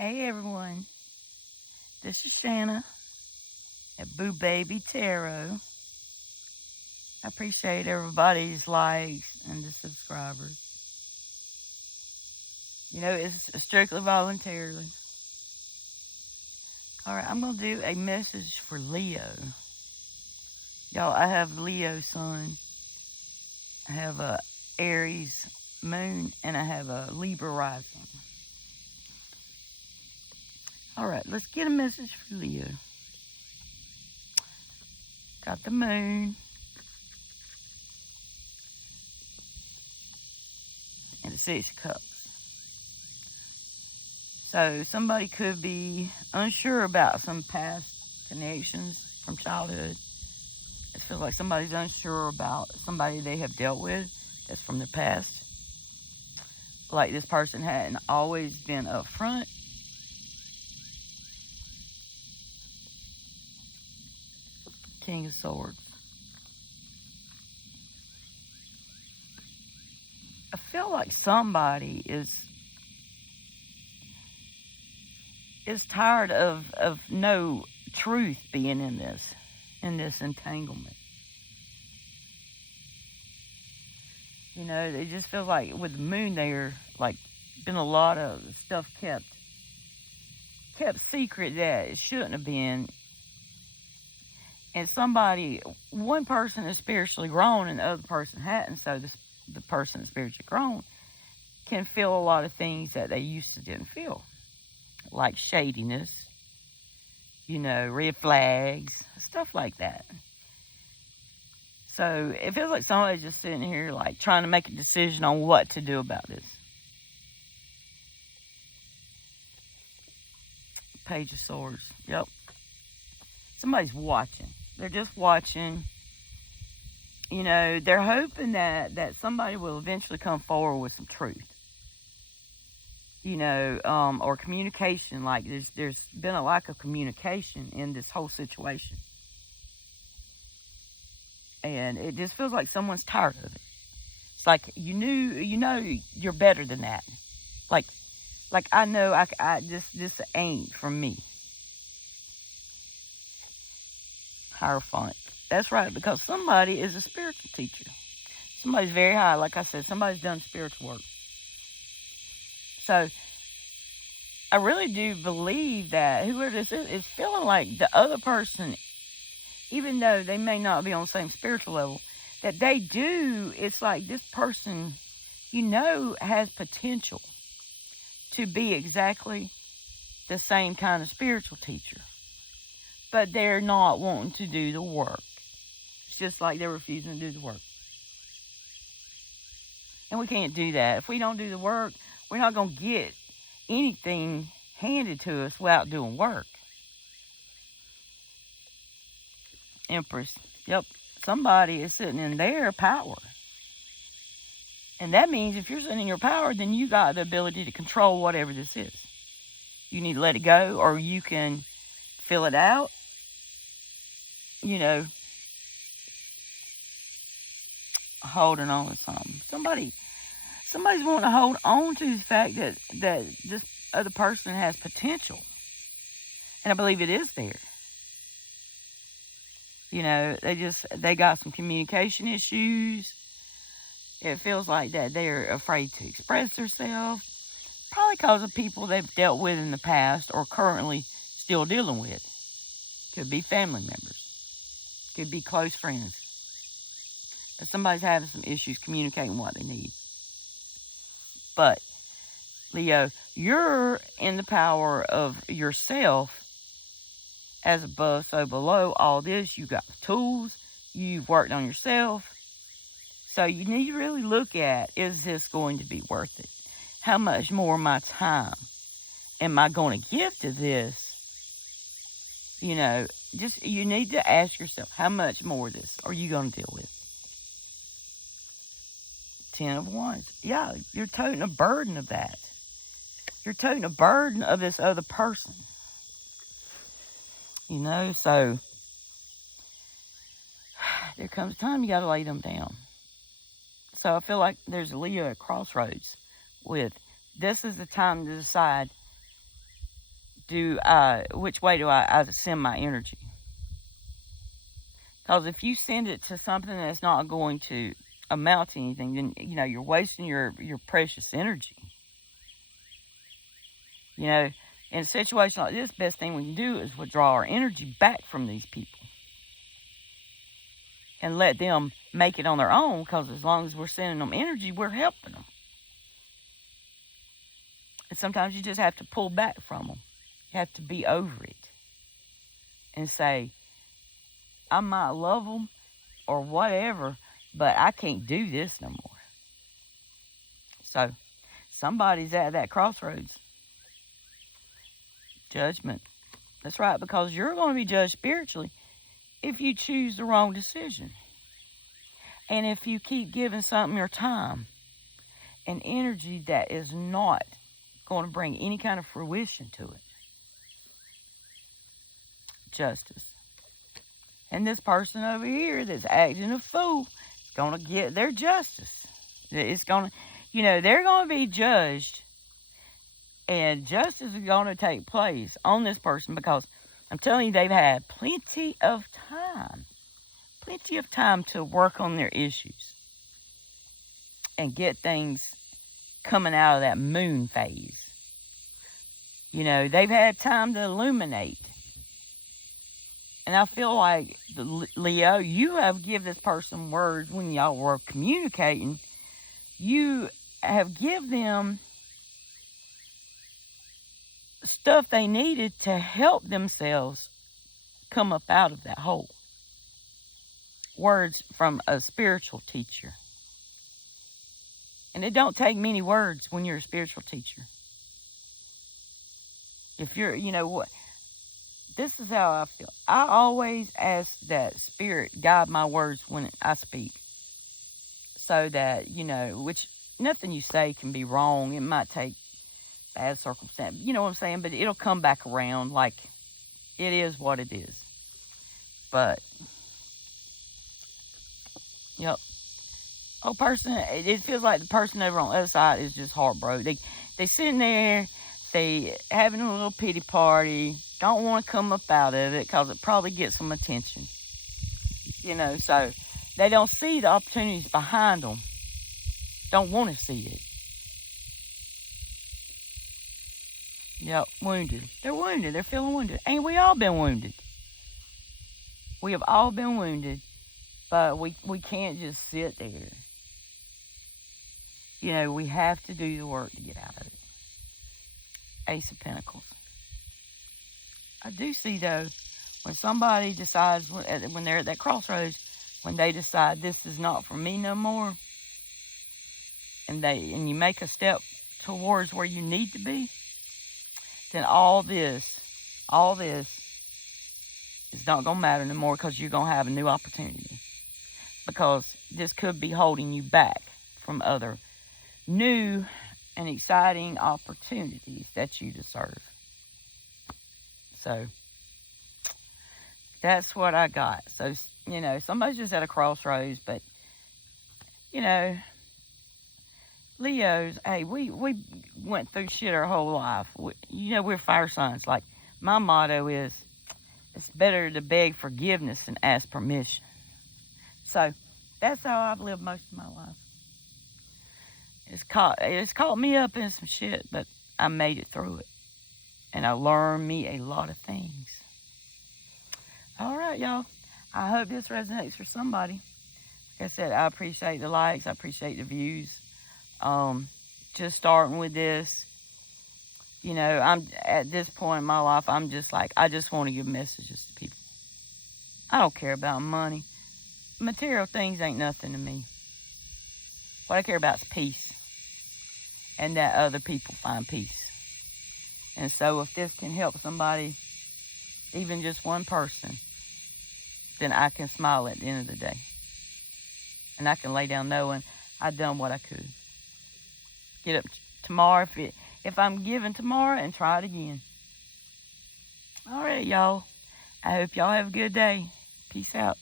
Hey everyone, this is Shanna at Boo Baby Tarot. I appreciate everybody's likes and the subscribers. You know, it's strictly voluntarily. Alright, I'm going to do a message for Leo. Y'all, I have Leo sun, I have a Aries moon, and I have a Libra rising. Alright, let's get a message for Leo. Got the moon. And the Six of Cups. So somebody could be unsure about some past connections from childhood. It feels like somebody's unsure about somebody they have dealt with that's from the past. Like this person hadn't always been upfront. King of Swords. I feel like somebody is tired of no truth being in this entanglement. You know, it just feels like with the moon there, like been a lot of stuff kept secret that it shouldn't have been. And one person is spiritually grown and the other person hadn't, so the person that's spiritually grown can feel a lot of things that they used to didn't feel. Like shadiness, you know, red flags, stuff like that. So it feels like somebody's just sitting here like trying to make a decision on what to do about this. Page of Swords. Yep. Somebody's watching. They're just watching. You know, they're hoping that somebody will eventually come forward with some truth. You know, or communication. Like there's been a lack of communication in this whole situation. And it just feels like someone's tired of it. It's like you know you're better than that. Like I know this ain't from me. Hierophant. That's right, because somebody is a spiritual teacher. Somebody's very high. Like I said, somebody's done spiritual work. So I really do believe that whoever this is feeling like the other person, even though they may not be on the same spiritual level, that they do, it's like this person, you know, has potential to be exactly the same kind of spiritual teacher. But they're not wanting to do the work. It's just like they're refusing to do the work. And we can't do that. If we don't do the work, we're not going to get anything handed to us without doing work. Empress. Yep. Somebody is sitting in their power. And that means if you're sitting in your power, then you got the ability to control whatever this is. You need to let it go, or you can fill it out. You know, holding on to something. Somebody's wanting to hold on to the fact that this other person has potential. And I believe it is there. You know, they got some communication issues. It feels like that they're afraid to express themselves. Probably because of people they've dealt with in the past or currently still dealing with. Could be family members. Could be close friends. Somebody's having some issues communicating what they need. But, Leo, you're in the power of yourself. As above, so below. All this, you got the tools. You've worked on yourself. So you need to really look at, is this going to be worth it? How much more of my time am I going to give to this? You know, you need to ask yourself, how much more of this are you going to deal with? 10 of Wands. Yeah, you're toting a burden of that. You're toting a burden of this other person. You know, so there comes time you got to lay them down. So I feel like there's a Leo at crossroads with this is the time to decide which way do I send my energy? Because if you send it to something that's not going to amount to anything, then, you're wasting your precious energy. In a situation like this, best thing we can do is withdraw our energy back from these people and let them make it on their own, because as long as we're sending them energy, we're helping them. And sometimes you just have to pull back from them. You have to be over it and say, I might love them or whatever, but I can't do this no more. So somebody's at that crossroads. Judgment. That's right, because you're going to be judged spiritually if you choose the wrong decision. And if you keep giving something your time and energy that is not going to bring any kind of fruition to it. Justice. And this person over here that's acting a fool is going to get their justice. It's going to, they're going to be judged. And justice is going to take place on this person, because I'm telling you, they've had plenty of time to work on their issues and get things coming out of that moon phase. They've had time to illuminate. And I feel like, Leo, you have given this person words when y'all were communicating. You have given them stuff they needed to help themselves come up out of that hole. Words from a spiritual teacher. And it don't take many words when you're a spiritual teacher. If you're, this is how I feel. I always ask that Spirit guide my words when I speak. So that, which nothing you say can be wrong. It might take bad circumstance. You know what I'm saying? But it'll come back around. Like, it is what it is. But, person, it feels like the person over on the other side is just heartbroken. They sitting there, they having a little pity party, don't want to come up out of it because it probably gets some attention. So they don't see the opportunities behind them. Don't want to see it. Wounded. They're wounded. They're feeling wounded. Ain't we all been wounded? We have all been wounded, but we can't just sit there. We have to do the work to get out of it. Ace of Pentacles. I do see, though, when somebody decides, when they're at that crossroads, when they decide this is not for me no more, and you make a step towards where you need to be, then all this is not going to matter no more, because you're going to have a new opportunity. Because this could be holding you back from other new and exciting opportunities that you deserve. So, that's what I got. So, somebody's just at a crossroads, but, Leos, hey, we went through shit our whole life. We're fire signs. Like, my motto is, it's better to beg forgiveness than ask permission. So, that's how I've lived most of my life. It's caught me up in some shit, but I made it through it. And I learned me a lot of things. All right, y'all. I hope this resonates for somebody. Like I said, I appreciate the likes. I appreciate the views. Just starting with this. I'm at this point in my life, I'm just like, I just want to give messages to people. I don't care about money. Material things ain't nothing to me. What I care about is peace. And that other people find peace. And so if this can help somebody, even just one person, then I can smile at the end of the day. And I can lay down knowing I've done what I could. Get up tomorrow if I'm given tomorrow, and try it again. All right, y'all. I hope y'all have a good day. Peace out.